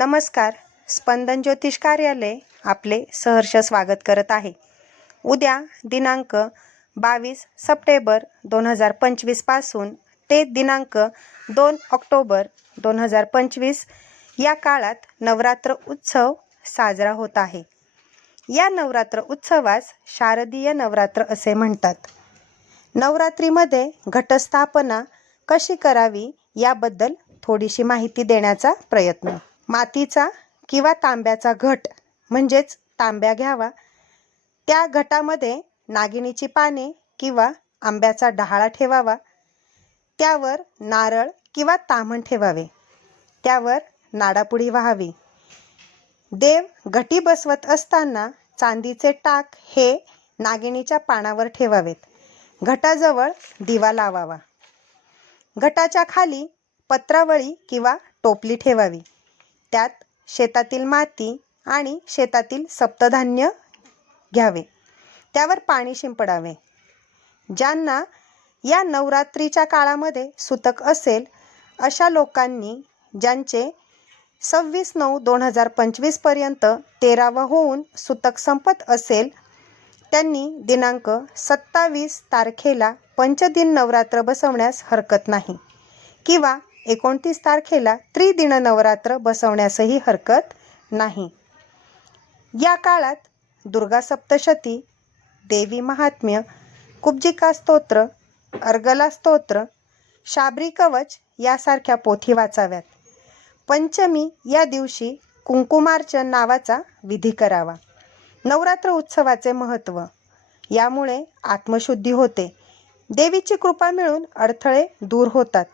नमस्कार. स्पंदन ज्योतिष कार्यालय आपले सहर्ष स्वागत करत आहे. उद्या दिनांक 22 सप्टेंबर 2025 पासून ते दिनांक 2 ऑक्टोबर 2025 या काळात नवरात्र उत्सव साजरा होत आहे. या नवरात्र उत्सवास शारदीय नवरात्र असे म्हणतात. नवरात्रीमध्ये घटस्थापना कशी करावी याबद्दल थोडीशी माहिती देण्याचा प्रयत्न. मातीचा किंवा तांब्याचा घट म्हणजेच तांब्या घ्यावा. त्या घटामध्ये नागिनीची पाने किंवा आंब्याचा डहाळा ठेवावा. त्यावर नारळ किंवा ताम्हण ठेवावे. त्यावर नाडापुडी वाहावी. देव घटी बसवत असताना चांदीचे टाक हे नागिनीच्या पानावर ठेवावेत. घटाजवळ दिवा लावावा. घटाच्या खाली पत्रावळी किंवा टोपली ठेवावी. त्यात शेतातील माती आणि शेतातील सप्तधान्य घ्यावे. त्यावर पाणी शिंपडावे. ज्यांना या नवरात्रीच्या काळामध्ये सुतक असेल अशा लोकांनी ज्यांचे 26/9/2025 पर्यंत 13वा होऊन सुतक संपत असेल त्यांनी दिनांक 27 तारखेला पंचदिन नवरात्र बसवण्यास हरकत नाही किंवा 29 तारखेला त्रिदिन नवरात्र बसवण्यासही हरकत नाही. या काळात दुर्गा सप्तशती, देवी महात्म्य, कुब्जिका स्तोत्र, अर्गला स्तोत्र, शाबरी कवच यासारख्या पोथी वाचाव्यात. पंचमी या दिवशी कुंकुमार्चन नावाचा विधी करावा. नवरात्र उत्सवाचे महत्त्व. यामुळे आत्मशुद्धी होते. देवीची कृपा मिळून अडथळे दूर होतात.